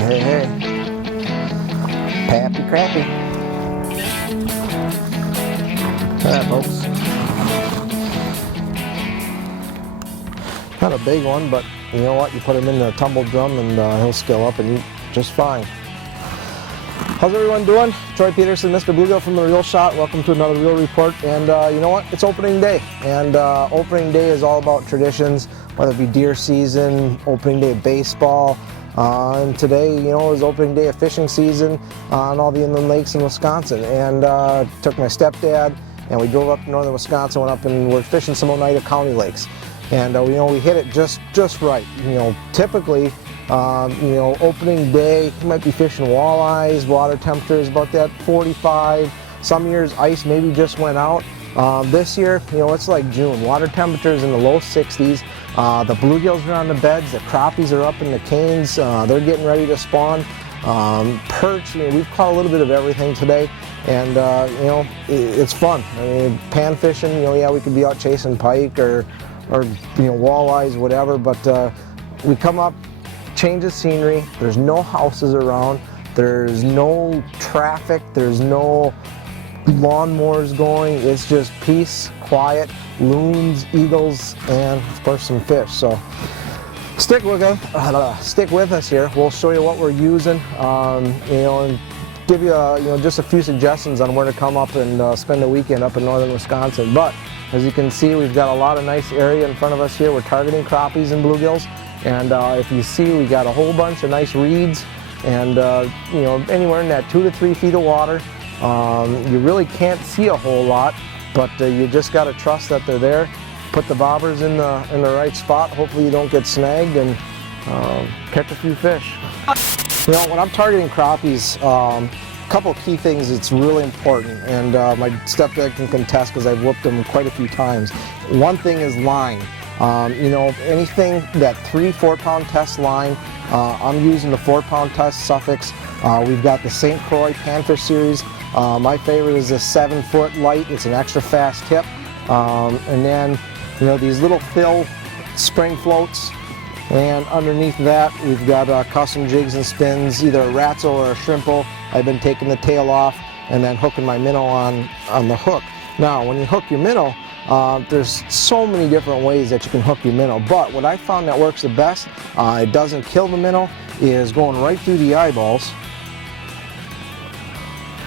Hey, hey. Pappy crappie. Look at that, folks. Not a big one, but you know what? You put him in the tumble drum and he'll scale up and eat just fine. How's everyone doing? Troy Peterson, Mr. Bluegill from The Reel Shot. Welcome to another Reel Report. And you know what? It's opening day. And opening day is all about traditions, whether it be deer season, opening day of baseball. And today, you know, is opening day of fishing season on all the inland lakes in Wisconsin. And took my stepdad and we drove up to northern Wisconsin, went up and we're fishing some Oneida County lakes. And you know, we hit it just right. You know, typically, you know, opening day, you might be fishing walleyes, water temperature is about that 45. Some years ice maybe just went out. This year, you know, it's like June. Water temperature is in the low 60s. The bluegills are on the beds, the crappies are up in the canes. They're getting ready to spawn. Perch, you know, we've caught a little bit of everything today. And, you know, it's fun. I mean, pan fishing, you know, yeah, we could be out chasing pike or you know, walleyes, whatever, but we come up, change the scenery, there's no houses around, there's no traffic, there's no lawnmowers going, it's just peace, quiet, loons, eagles, and of course some fish. So stick with us here. We'll show you what we're using, you know, and give you, you know, just a few suggestions on where to come up and spend the weekend up in northern Wisconsin. But as you can see, we've got a lot of nice area in front of us here. We're targeting crappies and bluegills. And if you see, we got a whole bunch of nice reeds and, you know, anywhere in that 2 to 3 feet of water. You really can't see a whole lot, but you just got to trust that they're there. Put the bobbers in the right spot. Hopefully you don't get snagged and catch a few fish. You know, when I'm targeting crappies, couple of key things that's really important, and my stepdad can contest because I've whooped them quite a few times. One thing is line. You know, anything that 3-4 pound test line, I'm using the 4 pound test Suffix. We've got the St. Croix panfish series. My favorite is this 7-foot light. It's an extra fast tip. And then, you know, these little fill spring floats. And underneath that, we've got custom jigs and spins, either a ratzel or a shrimple. I've been taking the tail off and then hooking my minnow on the hook. Now, when you hook your minnow, there's so many different ways that you can hook your minnow. But what I found that works the best, it doesn't kill the minnow, is going right through the eyeballs.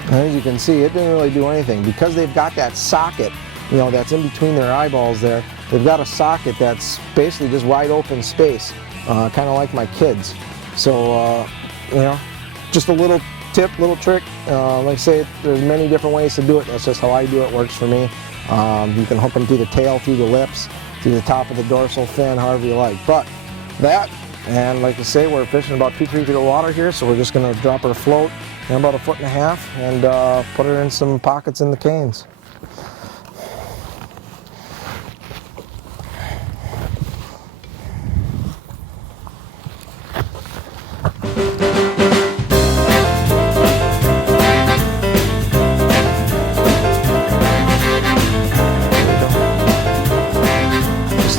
And as you can see, it didn't really do anything. Because they've got that socket, you know, that's in between their eyeballs there. They've got a socket that's basically just wide open space, kind of like my kids. So, you know, just a little tip, little trick. Like I say, there's many different ways to do it. That's just how I do it. Works for me. You can hook them through the tail, through the lips, through the top of the dorsal fin, however you like. But that, and like I say, we're fishing about 2-3 feet of water here, so we're just going to drop our float in about 1.5 feet and put her in some pockets in the canes.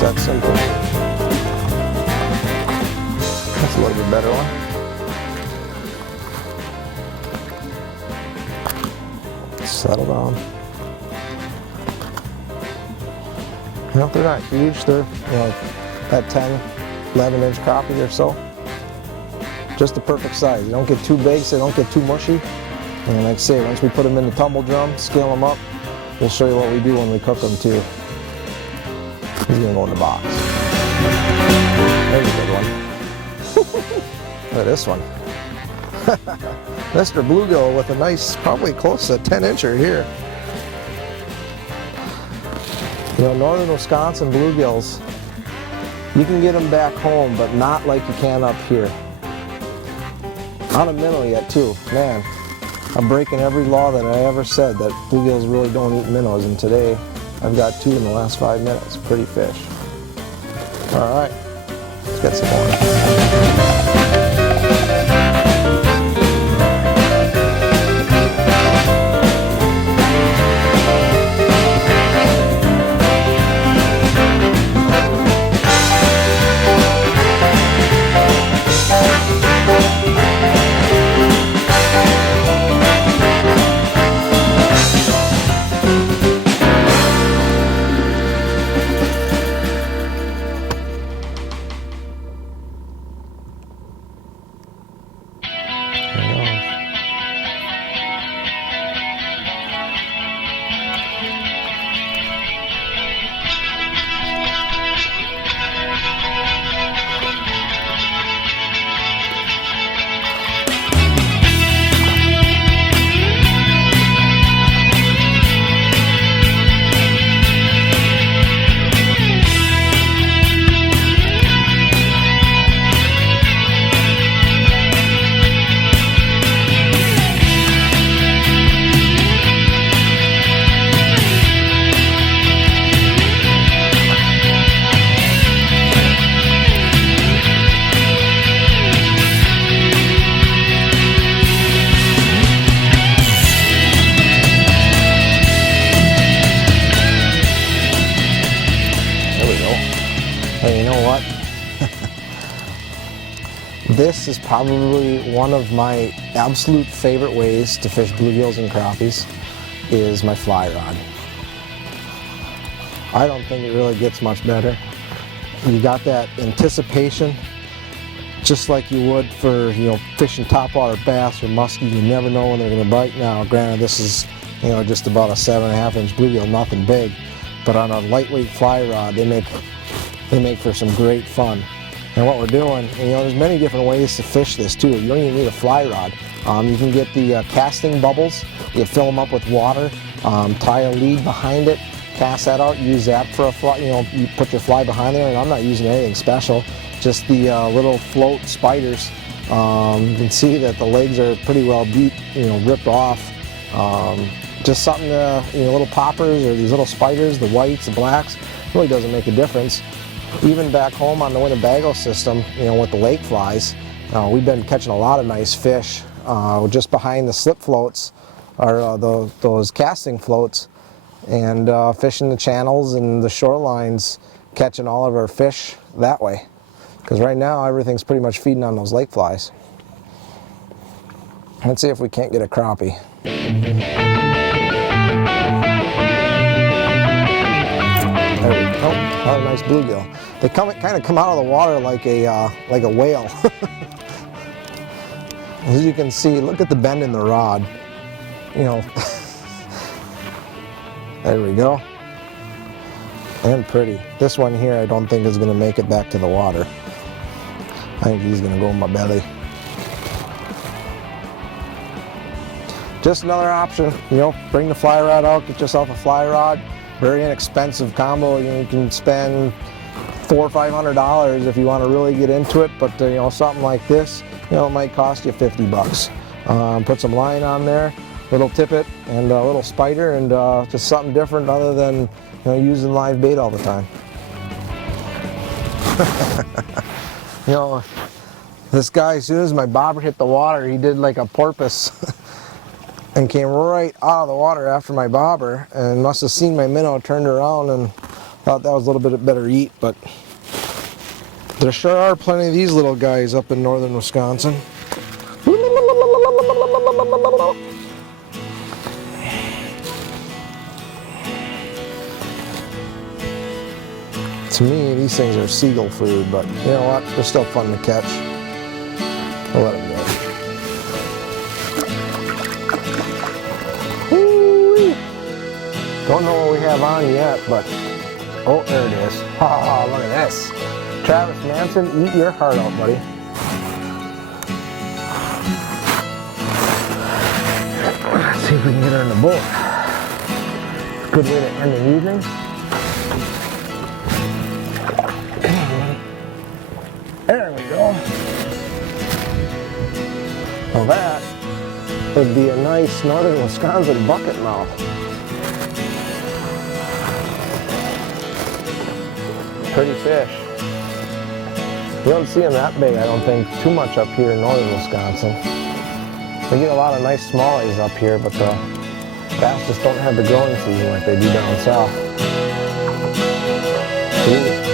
That simple. That's a little bit better one. Settle down. You know, they're not huge. They're, you know, that 10, 11-inch crappie or so. Just the perfect size. You don't get too big, so they don't get too mushy. And like I say, once we put them in the tumble drum, scale them up, we'll show you what we do when we cook them too. He's gonna go in the box. There's a good one. Look at this one. Mr. Bluegill with a nice, probably close to 10-incher here. You know, northern Wisconsin bluegills, you can get them back home, but not like you can up here. Not a minnow yet, too. Man, I'm breaking every law that I ever said that bluegills really don't eat minnows, and today I've got 2 in the last 5 minutes. Pretty fish. All right, let's get some more. This is probably one of my absolute favorite ways to fish bluegills and crappies, is my fly rod. I don't think it really gets much better. You got that anticipation, just like you would for, you know, fishing topwater bass or muskie. You never know when they're going to bite. Now, granted, this is, you know, just about a 7.5 inch bluegill, nothing big, but on a lightweight fly rod, they make for some great fun. And what we're doing, you know, there's many different ways to fish this too. You don't even need a fly rod. You can get the casting bubbles. You fill them up with water, tie a lead behind it, cast that out, use that for a fly. You know, you put your fly behind there, and I'm not using anything special, just the little float spiders. You can see that the legs are pretty well beat, you know, ripped off. Just something to, you know, little poppers or these little spiders, the whites, the blacks, really doesn't make a difference. Even back home on the Winnebago system, you know, with the lake flies, we've been catching a lot of nice fish just behind the slip floats, or those casting floats, and fishing the channels and the shorelines, catching all of our fish that way. Because right now everything's pretty much feeding on those lake flies. Let's see if we can't get a crappie. There we go. Oh, nice bluegill. They kind of come out of the water like a whale. As you can see, look at the bend in the rod. You know, there we go. And pretty. This one here, I don't think is going to make it back to the water. I think he's going to go in my belly. Just another option, you know, bring the fly rod out, get yourself a fly rod. Very inexpensive combo. You know, you can spend $400 or $500 if you want to really get into it, but you know, something like this, you know, it might cost you 50 bucks. Put some line on there, little tippet and a little spider, and just something different other than, you know, using live bait all the time. You know, this guy, as soon as my bobber hit the water, he did like a porpoise and came right out of the water after my bobber, and must have seen my minnow, turned around and thought that was a little bit better eat. But there sure are plenty of these little guys up in northern Wisconsin. To me, these things are seagull food, but you know what? They're still fun to catch. I'll let them go. Don't know what we have on yet, but oh, there it is. Oh, look at this. Travis Manson, eat your heart out, buddy. Let's see if we can get her in the boat. Good way to end the evening. There we go. Well, that would be a nice northern Wisconsin bucket mouth. Pretty fish. You don't see them that big, I don't think, too much up here in northern Wisconsin. We get a lot of nice smallies up here, but the bass just don't have the growing season like they do down south. Ooh.